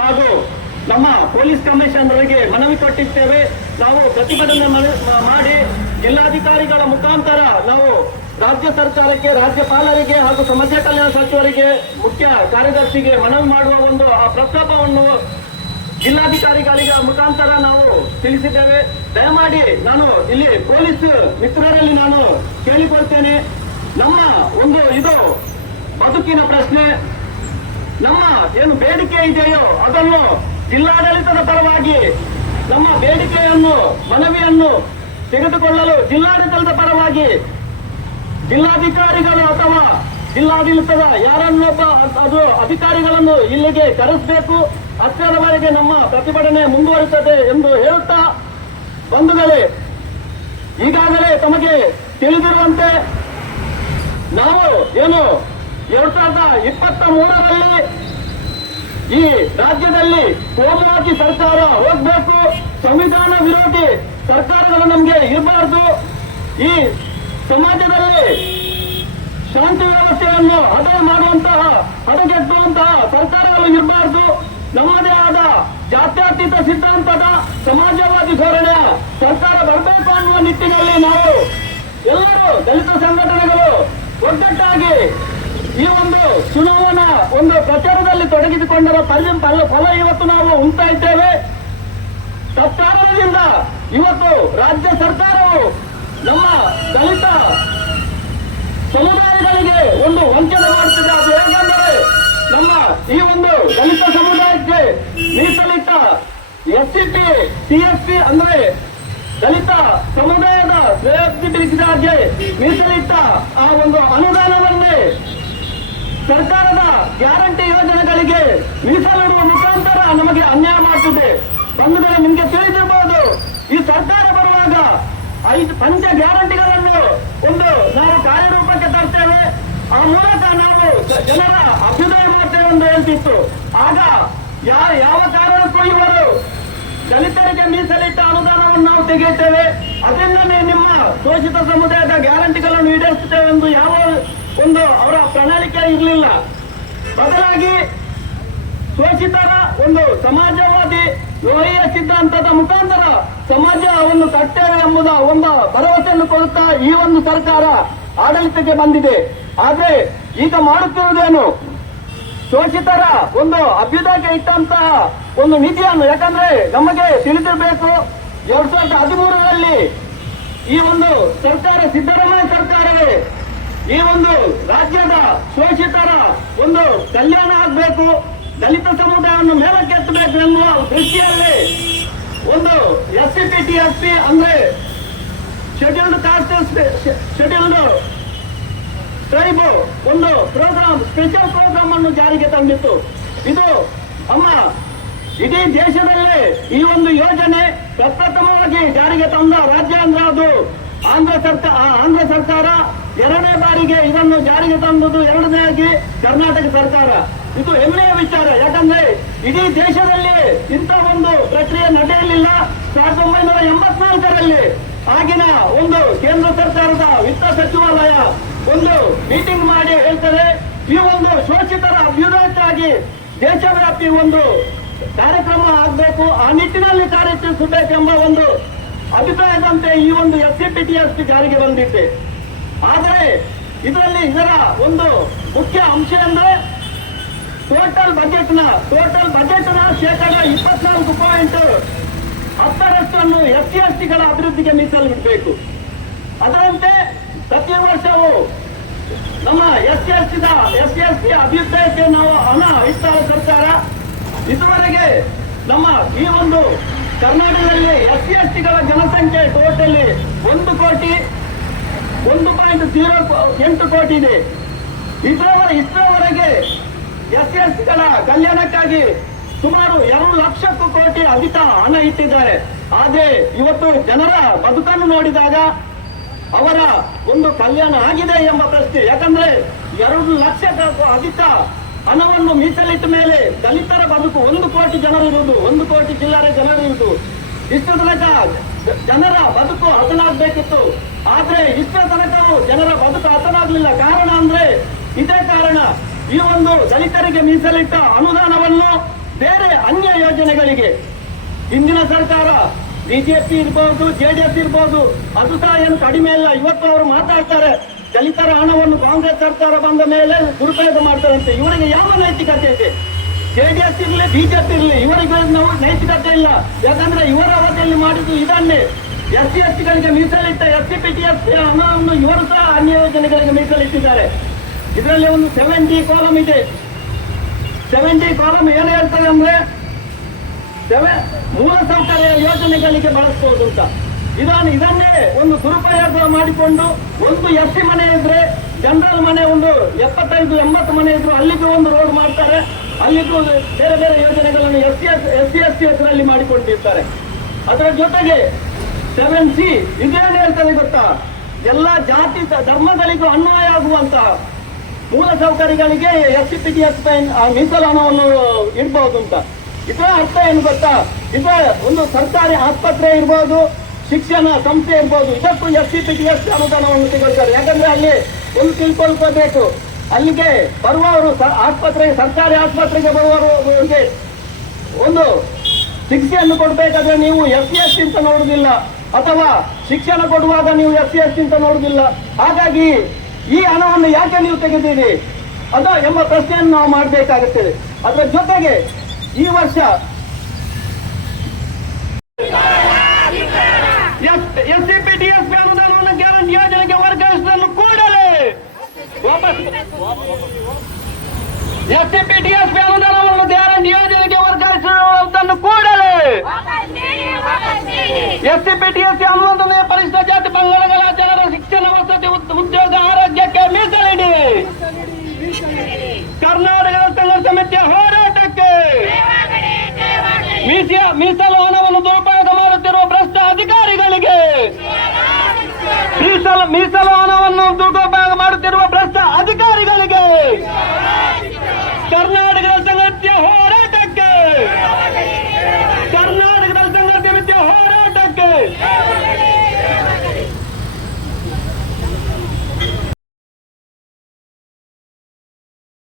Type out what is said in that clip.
ಹಾಗೂ ನಮ್ಮ ಪೊಲೀಸ್ ಕಮಿಷನರ್ಗೆ ಮನವಿ ಕೊಟ್ಟಿದ್ದೇವೆ ನಾವು ಪ್ರತಿಭಟನೆ ಮಾಡಿ ಜಿಲ್ಲಾಧಿಕಾರಿಗಳ ಮುಖಾಂತರ ನಾವು ರಾಜ್ಯ ಸರ್ಕಾರಕ್ಕೆ, ರಾಜ್ಯಪಾಲರಿಗೆ ಹಾಗೂ ಸಮಾಜ ಕಲ್ಯಾಣ ಸಚಿವರಿಗೆ ಮುಖ್ಯ ಕಾರ್ಯದರ್ಶಿಗೆ ಮನವಿ ಮಾಡುವ ಒಂದು, ಆ ಪ್ರಸ್ತಾಪವನ್ನು ಜಿಲ್ಲಾಧಿಕಾರಿಗಳಿಗೆ ಮುಖಾಂತರ ನಾವು ತಿಳಿಸಿದ್ದೇವೆ. ದಯಮಾಡಿ ನಾನು ಇಲ್ಲಿ ಪೊಲೀಸ್ ಮಿತ್ರರಲ್ಲಿ ನಾನು ಕೇಳಿಕೊಳ್ತೇನೆ. ನಮ್ಮ ಒಂದು ಇದು ಬದುಕಿನ ಪ್ರಶ್ನೆ. ನಮ್ಮ ಏನು ಬೇಡಿಕೆ ಇದೆಯೋ ಅದನ್ನು ಜಿಲ್ಲಾಡಳಿತದ ಪರವಾಗಿ, ನಮ್ಮ ಬೇಡಿಕೆಯನ್ನು, ಮನವಿಯನ್ನು ತೆಗೆದುಕೊಳ್ಳಲು ಜಿಲ್ಲಾಡಳಿತದ ಪರವಾಗಿ ಜಿಲ್ಲಾಧಿಕಾರಿಗಳು ಅಥವಾ ಜಿಲ್ಲಾಡಳಿತದ ಯಾರನ್ನೊಬ್ಬ ಅದು ಅಧಿಕಾರಿಗಳನ್ನು ಇಲ್ಲಿಗೆ ಕರೆಸಬೇಕು, ಅಷ್ಟರವರೆಗೆ ನಮ್ಮ ಪ್ರತಿಭಟನೆ ಮುಂದುವರಿಸುತ್ತದೆ ಎಂದು ಹೇಳುತ್ತಾ ಬಂಧುಗಳೇ, ಈಗಾಗಲೇ ತಮಗೆ ತಿಳಿದಿರುವಂತೆ ನಾವು ಏನು ಎರಡ್ ಸಾವಿರದ ಇಪ್ಪತ್ತ ಮೂರರಲ್ಲಿ ಈ ರಾಜ್ಯದಲ್ಲಿ ಕೋಮುವಾದಿ ಸರ್ಕಾರ ಹೋಗ್ಬೇಕು. ಸಂವಿಧಾನ ವಿರೋಧಿ ಸರ್ಕಾರಗಳು ನಮಗೆ ಇರಬಾರದು. ಈ ಸಮಾಜದಲ್ಲಿ ಶಾಂತಿ ವ್ಯವಸ್ಥೆಯನ್ನು ಹದ ಮಾಡುವಂತಹ ಹದಗೆಟ್ಟುವಂತಹ ಸರ್ಕಾರಗಳು ಇರಬಾರದು. ನಮ್ಮದೇ ಆದ ಜಾತ್ಯತೀತ ಸಿದ್ಧಾಂತದ ಸಮಾಜವಾದಿ ಧೋರಣೆಯ ಸರ್ಕಾರ ಬರಬೇಕು ಅನ್ನುವ ನಿಟ್ಟಿನಲ್ಲಿ ನಾವು ಎಲ್ಲರೂ ದಲಿತ ಸಂಘಟನೆಗಳು ಈ ಒಂದು ಚುನಾವಣಾ ಒಂದು ಪ್ರಚಾರದಲ್ಲಿ ತೊಡಗಿಸಿಕೊಂಡರ ಫಲ ಇವತ್ತು ನಾವು ಉಂಟಾ ಇದ್ದೇವೆ. ತತ್ಕಾರಣದಿಂದ ಇವತ್ತು ರಾಜ್ಯ ಸರ್ಕಾರವು ನಮ್ಮ ದಲಿತ ಸಮುದಾಯಗಳಿಗೆ ಒಂದು ವಂಚನೆ ಮಾಡುತ್ತಿದೆ ಅದು ಹೇಗೆಂದರೆ ನಮ್ಮ ಈ ಒಂದು ದಲಿತ ಸಮುದಾಯಕ್ಕೆ ಮೀಸಲಿಟ್ಟ S C P T S ಅಂದ್ರೆ ದಲಿತ ಸಮುದಾಯದ ಶ್ರೇಯೋಭಿವೃದ್ಧಿಗೆ ಮೀಸಲಿಟ್ಟ ಆ ಒಂದು ಅನುದಾನವನ್ನೇ ಸರ್ಕಾರದ ಗ್ಯಾರಂಟಿ ಯೋಜನೆಗಳಿಗೆ ಮೀಸಲಿಡುವ ಮುಖಾಂತರ ನಮಗೆ ಅನ್ಯಾಯ ಮಾಡುತ್ತಿದೆ ಬಂಧುಗಳೇ, ನಿಮಗೆ ತಿಳಿದಿರಬಹುದು ಈ ಸರ್ಕಾರ ಬರುವಾಗ ಐದು ಪಂಚ ಗ್ಯಾರಂಟಿಗಳನ್ನು ಒಂದು ನಾವು ಕಾರ್ಯರೂಪಕ್ಕೆ ತರ್ತೇವೆ. ಆ ಮೂಲಕ ನಾವು ಜನರ ಅಭ್ಯುದಯ ಮಾಡ್ತೇವೆ ಎಂದು ಹೇಳ್ತಿತ್ತು. ಆಗ ಯಾವ ಕಾರಣಕ್ಕೂ ಇವರು ದಲಿತರಿಗೆ ಮೀಸಲಿಟ್ಟ ಅನುದಾನವನ್ನು ನಾವು ತೆಗೆಯುತ್ತೇವೆ. ಅದರಿಂದಲೇ ನಿಮ್ಮ ಶೋಷಿತ ಸಮುದಾಯದ ಗ್ಯಾರಂಟಿಗಳನ್ನು ಈಡೇರಿಸುತ್ತೇವೆ ಎಂದು ಯಾವ ಒಂದು ಅವರ ಪ್ರಣಾಳಿಕೆ ಇರಲಿಲ್ಲ. ಬದಲಾಗಿ ಶೋಷಿತರ ಒಂದು ಸಮಾಜವಾದಿ ಲೋಹಿಯ ಸಿದ್ಧಾಂತದ ಮುಖಾಂತರ ಸಮಾಜವನ್ನು ಕಟ್ಟೇವೆ ಎಂಬುದ ಒಂದು ಭರವಸೆಯನ್ನು ಕೊಡುತ್ತಾ ಈ ಒಂದು ಸರ್ಕಾರ ಆಡಳಿತಕ್ಕೆ ಬಂದಿದೆ. ಆದ್ರೆ ಈಗ ಮಾಡುತ್ತಿರುವುದೇನು? ಶೋಷಿತರ ಒಂದು ಅಭ್ಯುದಯಕ್ಕೆ ಇಟ್ಟಂತಹ ಒಂದು ನಿಧಿಯನ್ನು ಯಾಕಂದ್ರೆ ನಮಗೆ ತಿಳಿದಿರಬೇಕು, ಎರಡ್ ಸಾವಿರದ ಹದಿಮೂರರಲ್ಲಿ ಈ ಒಂದು ಸರ್ಕಾರ ಸಿದ್ದರಾಮಯ್ಯ ಸರ್ಕಾರವೇ ಈ ಒಂದು ರಾಜ್ಯದ ಶೋಷಿತರ ಒಂದು ಕಲ್ಯಾಣ ಆಗಬೇಕು, ದಲಿತ ಸಮುದಾಯವನ್ನು ಮೇಲಕ್ಕೆತ್ತಬೇಕು ಎನ್ನುವ ದೃಷ್ಟಿಯಲ್ಲಿ ಒಂದು S C P T S P ಅಂದ್ರೆ ಶೆಡ್ಯೂಲ್ಡ್ ಕಾಸ್ಟ್ ಶೆಡ್ಯೂಲ್ಡ್ ಟ್ರೈಬ್ ಒಂದು ಪ್ರೋಗ್ರಾಮ್ ಸ್ಪೆಷಲ್ ಪ್ರೋಗ್ರಾಮ್ ಅನ್ನು ಜಾರಿಗೆ ತಂದಿತ್ತು. ಇದು ಅಮ್ಮ ಇಡೀ ದೇಶದಲ್ಲೇ ಈ ಒಂದು ಯೋಜನೆ ಪ್ರಪ್ರಥಮವಾಗಿ ಜಾರಿಗೆ ತಂದ ರಾಜ್ಯ ಅಂದ್ರೆ ಅದು ಆಂಧ್ರ ಸರ್ಕಾರ ಆಂಧ್ರ ಸರ್ಕಾರ ಎರಡನೇ ಬಾರಿಗೆ ಇದನ್ನು ಜಾರಿಗೆ ತಂದದ್ದು ಆಗಿ ಕರ್ನಾಟಕ ಸರ್ಕಾರ. ಇದು ಹೆಮ್ಮೆಯ ವಿಚಾರ. ಯಾಕಂದ್ರೆ ಇಡೀ ದೇಶದಲ್ಲಿ ಇಂಥ ಒಂದು ಪ್ರಕ್ರಿಯೆ ನಡೆಯಲಿಲ್ಲ. ಸಾವಿರದ ಒಂಬೈನೂರ ಎಂಬತ್ನಾಲ್ಕರಲ್ಲಿ ಆಗಿನ ಒಂದು ಕೇಂದ್ರ ಸರ್ಕಾರದ ವಿತ್ತ ಸಚಿವಾಲಯ ಒಂದು ಮೀಟಿಂಗ್ ಮಾಡಿ ಹೇಳ್ತದೆ, ಈ ಒಂದು ಶೋಷಿತರ ಅಭ್ಯುದಯಕ್ಕಾಗಿ ದೇಶವ್ಯಾಪಿ ಒಂದು ಕಾರ್ಯಕ್ರಮ ಆಗಬೇಕು. ಆ ನಿಟ್ಟಿನಲ್ಲಿ ಕಾರ್ಯಚರಿಸಬೇಕೆಂಬ ಒಂದು ಅಭಿಪ್ರಾಯದಂತೆ ಈ ಒಂದು ಎಸ್ ಸಿ ಜಾರಿಗೆ ಬಂದಿದೆ. ಆದರೆ ಇದರಲ್ಲಿ ಇದರ ಒಂದು ಮುಖ್ಯ ಅಂಶ ಅಂದ್ರೆ ಟೋಟಲ್ ಬಜೆಟ್ನ ಟೋಟಲ್ ಬಜೆಟ್ನ ಶೇಕಡ ಇಪ್ಪತ್ನಾಲ್ಕು ಪಾಯಿಂಟ್ ಹತ್ತರಷ್ಟನ್ನು ಎಸ್ ಸಿ ಎಸ್ ಟಿಗಳ ಅಭಿವೃದ್ಧಿಗೆ ಮೀಸಲಿಡಬೇಕು. ಅದರಂತೆ ಪ್ರತಿ ವರ್ಷವೂ ನಮ್ಮ ಎಸ್ ಸಿ ಎಸ್ ಟಿದ ಎಸ್ ಸಿ ಎಸ್ ಟಿ ಅಭ್ಯುದಯಕ್ಕೆ ನಾವು ಹಣ ಇಟ್ಟಾರ ಸರ್ಕಾರ. ಇದುವರೆಗೆ ನಮ್ಮ ಈ ಒಂದು ಕರ್ನಾಟಕದಲ್ಲಿ ಎಸ್ ಸಿ ಎಸ್ ಟಿಗಳ ಜನಸಂಖ್ಯೆ ಟೋಟಲಿ ಒಂದು ಕೋಟಿ. ಒಂದು ಪಾಯಿಂಟ್ ಜೀರೋ ಎಂಟು ಕೋಟಿ ಇದೆ. ಇದರವರ ಇಷ್ಟರವರೆಗೆ ಎಸ್ ಎಸ್ಗಳ ಕಲ್ಯಾಣಕ್ಕಾಗಿ ಸುಮಾರು ಎರಡು ಲಕ್ಷಕ್ಕೂ ಕೋಟಿ ಅಧಿಕ ಹಣ ಇಟ್ಟಿದ್ದಾರೆ. ಆದ್ರೆ ಇವತ್ತು ಜನರ ಬದುಕನ್ನು ನೋಡಿದಾಗ ಅವರ ಒಂದು ಕಲ್ಯಾಣ ಆಗಿದೆ ಎಂಬ ಪ್ರಶ್ನೆ. ಯಾಕಂದ್ರೆ ಎರಡು ಲಕ್ಷಕ್ಕೂ ಅಧಿಕ ಹಣವನ್ನು ಮೀಸಲಿಟ್ಟ ಮೇಲೆ ದಲಿತರ ಬದುಕು ಒಂದು ಕೋಟಿ ಜನರು ಇರುವುದು ಒಂದು ಕೋಟಿ ಚಿಲ್ಲರೆ ಜನರು ಇರುವುದು ಇಷ್ಟು ತನಕ ಜನರ ಬದುಕು ಹಸನಾಗಬೇಕಿತ್ತು. ಆದ್ರೆ ಇಷ್ಟೇ ತನಕವೂ ಜನರ ಬದುಕು ಹಸನಾಗಲಿಲ್ಲ. ಕಾರಣ ಅಂದ್ರೆ ಇದೇ ಕಾರಣ. ಈ ಒಂದು ದಲಿತರಿಗೆ ಮೀಸಲಿಟ್ಟ ಅನುದಾನವನ್ನು ಬೇರೆ ಅನ್ಯ ಯೋಜನೆಗಳಿಗೆ ಹಿಂದಿನ ಸರ್ಕಾರ ಬಿಜೆಪಿ ಇರ್ಬೋದು ಜೆಡಿಎಸ್ ಇರ್ಬೋದು, ಅದು ಸಹ ಏನು ಕಡಿಮೆ ಇಲ್ಲ ಇವತ್ತು ಅವರು ಮಾತಾಡ್ತಾರೆ, ದಲಿತರ ಹಣವನ್ನು ಕಾಂಗ್ರೆಸ್ ಸರ್ಕಾರ ಬಂದ ಮೇಲೆ ದುರುಪಯೋಗ ಮಾಡ್ತಾರಂತೆ. ಇವರಿಗೆ ಯಾವ ನೈತಿಕತೆ ಇದೆ? ಜೆಡಿಎಸ್ ಇರಲಿ ಬಿಜೆಪಿ ಇರಲಿ ಇವರಿಗೆ ನಾವು ನೈತಿಕತೆ ಇಲ್ಲ. ಯಾಕಂದ್ರೆ ಇವರ ಅವಧಿಯಲ್ಲಿ ಮಾಡಿದ್ದು ಇದನ್ನೇ. ಎಸ್ ಸಿ ಎಸ್ ಟಿಗಳಿಗೆ ಮೀಸಲಿಟ್ಟ S C P T S ಹಣವನ್ನು ಇವರು ಸಹ ಅನ್ಯ ಯೋಜನೆಗಳಿಗೆ ಮೀಸಲಿಟ್ಟಿದ್ದಾರೆ. ಇದರಲ್ಲಿ ಒಂದು ಸೆವೆಂಟಿ ಕಾಲಮ್ ಇದೆ. ಸೆವೆಂಟಿ ಕಾಲಮ್ ಏನು ಹೇಳ್ತಾರೆ ಅಂದ್ರೆ, ಸೆವೆ ಮೂಲ ಸೌಕರ್ಯ ಯೋಜನೆಗಳಿಗೆ ಬಳಸಬಹುದು ಅಂತ. ಇದನ್ನು ಇದನ್ನೇ ಒಂದು ದುರುಪಯೋಗ ಮಾಡಿಕೊಂಡು ಒಂದು ಎಸ್ ಸಿ ಮನೆ ಇದ್ರೆ, ಜನರಲ್ ಮನೆ ಒಂದು ಎಪ್ಪತ್ತೈದು, ಎಂಬತ್ತು ಮನೆ ಇದ್ರು ಅಲ್ಲಿಗೂ ಒಂದು ರೋಡ್ ಮಾಡ್ತಾರೆ. ಅಲ್ಲಿಗೂ ಬೇರೆ ಬೇರೆ ಯೋಜನೆಗಳನ್ನು S C S S C S T ಹೆಸರಲ್ಲಿ ಮಾಡಿಕೊಂಡಿರ್ತಾರೆ. ಅದರ ಜೊತೆಗೆ ಸೆವೆನ್ ಸಿ ಇದೇನು ಹೇಳ್ತದೆ ಗೊತ್ತಾ? ಎಲ್ಲ ಜಾತಿ ಧರ್ಮಗಳಿಗೂ ಅನ್ವಯ ಆಗುವಂತಹ ಮೂಲ ಸೌಕರ್ಯಗಳಿಗೆ S C P T S ಮೀಸಲು ಹಣವನ್ನು ಇಡಬಹುದು ಅಂತ. ಇದರ ಅರ್ಥ ಏನು ಗೊತ್ತಾ? ಇದರ ಒಂದು ಸರ್ಕಾರಿ ಆಸ್ಪತ್ರೆ ಇರ್ಬೋದು, ಶಿಕ್ಷಣ ಸಂಸ್ಥೆ ಇರ್ಬೋದು, ಇದಕ್ಕೂ S C P T S ಅನುದಾನವನ್ನು ತೆಗೊಳ್ತಾರೆ ಯಾಕಂದ್ರೆ ಅಲ್ಲಿ ಒಂದು ತಿಳ್ಕೊಳ್ಕೋಬೇಕು. ಅಲ್ಲಿಗೆ ಬರುವವರು ಆಸ್ಪತ್ರೆಗೆ ಸರ್ಕಾರಿ ಆಸ್ಪತ್ರೆಗೆ ಬರುವವರಿಗೆ ಒಂದು ಶಿಕ್ಷೆಯನ್ನು ಕೊಡಬೇಕಾದ್ರೆ ನೀವು ಎಸ್ ಸಿ ಎಸ್ ಅಂತ ನೋಡುದಿಲ್ಲ, ಅಥವಾ ಶಿಕ್ಷಣ ಕೊಡುವಾಗ ನೀವು ಎಸ್ ಸಿ ಎಸ್ ಅಂತ ನೋಡುದಿಲ್ಲ. ಹಾಗಾಗಿ ಈ ಹಣವನ್ನು ಯಾಕೆ ನೀವು ತೆಗೆದಿರಿ? ಅದ ಎಂಬ ಪ್ರಶ್ನೆಯನ್ನು ನಾವು ಮಾಡಬೇಕಾಗುತ್ತದೆ ಅದರ ಜೊತೆಗೆ ಈ ವರ್ಷ S C P T S ಅನುದಾನವನ್ನು ಗ್ಯಾರಂಟಿ ಯೋಜನೆಗೆ ವರ್ಗಾಯಿಸುವುದನ್ನು ಕೂಡಲೇ ವಾಪಸ್ S C P T S ಅನುದಾನವನ್ನು ಗ್ಯಾರಂಟಿ ಯೋಜನೆಗೆ ವರ್ಗಾಯಿಸುವುದನ್ನು ಕೂಡಲೇ S C P T S ಅನುಮೋದನೆ ಪರಿಶಿಷ್ಟ ಜಾತಿ ಪಂಗಡಗಳ ಜನರ ಶಿಕ್ಷಣ ವಸತಿ ಉದ್- ಉದ್ಯೋಗ ಆರೋಗ್ಯಕ್ಕೆ ಮೀಸಲಿಡಿ ಕರ್ನಾಟಕ ಸಂಘ ಸಮಿತಿಯ ಹೋರಾಟಕ್ಕೆ ಮೀಸಿಯ ಮೀಸಲು ಹಣವನ್ನು ದುರುಪಯೋಗ ಮಾಡುತ್ತಿರುವ ಭ್ರಷ್ಟ ಅಧಿಕಾರಿಗಳಿಗೆ ಮೀಸಲು ಮೀಸಲು ಹಣವನ್ನು ದುರುಪಯೋಗ ಮಾಡುತ್ತಿರುವ